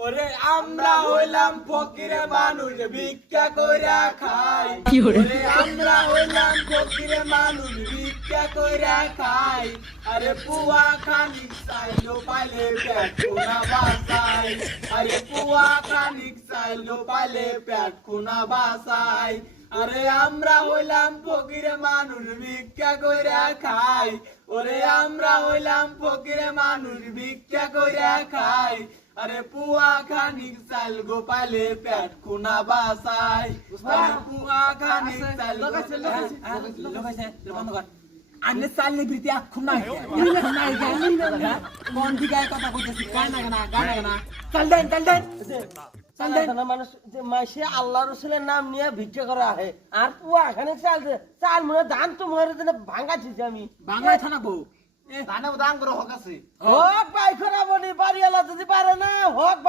ওরে আমরা হইলাম ফকিরে মানুষ ভিক্ষা কইরা খাই ওরে আমরা হইলাম ফকিরে মানুষ ভিক্ষা কইরা খাই আরে পুয়া খানিক চাইলো পাইলে পেট কোনা বাসাই আরে পুয়া খানিক চাইলো পাইলে পেট কোনা বাসাই আরে আমরা হইলাম ফকিরে মানুষ ভিক্ষা কইরা খাই ওরে আমরা হইলাম ফকিরে মানুষ ভিক্ষা কইরা খাই আরে পুয়া খানিক চাল গো পাইলে পেট খুনা বাসাই আরে পুয়া খানিক চাল লাগাইছে বন্ধ কর আনে চাললে বিতিয়া খুনা কোন দিকে কথা কইতেছি গানা চল দেন মানুষ যে মাসে আল্লাহ রসুলের নাম নিয়ে ভিক্ষা করা আহে আর পুয়া এখানে চাল মনে ধান তো মরে ভাঙাছিস আমি বাংলায় থানা বউ হোক ভাই খরা বলি বাড়িওয়ালা যদি পারে না হোক ভাই